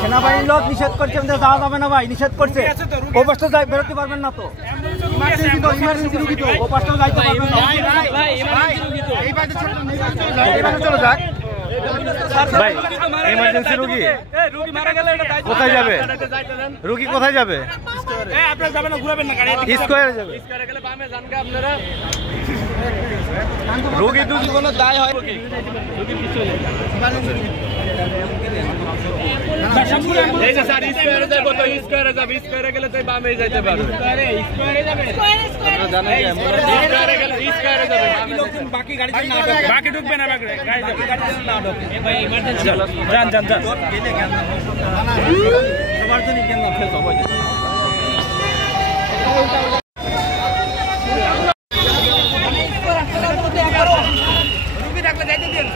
সেনাবাহিনীর লোক নিষেধ করছে, যাওয়া যাবে না ভাই, নিষেধ করছে। ও পাশটা যাই বেরোতে পারবেন না তো, ইমার্জেন্সি রুগী তো, ও পাশটাও যাইতে পারবেন না। চলে যাক ভাই, ইমার্জেন্সি রুগী কোথায় যাবে? রুগী কোথায় যাবে? স্কোয়ারে যাবে। রুগী দুটি কোনো দায় হয় বাকি ঢুকবে না, রুগী ডাকলে যাইতে দিন।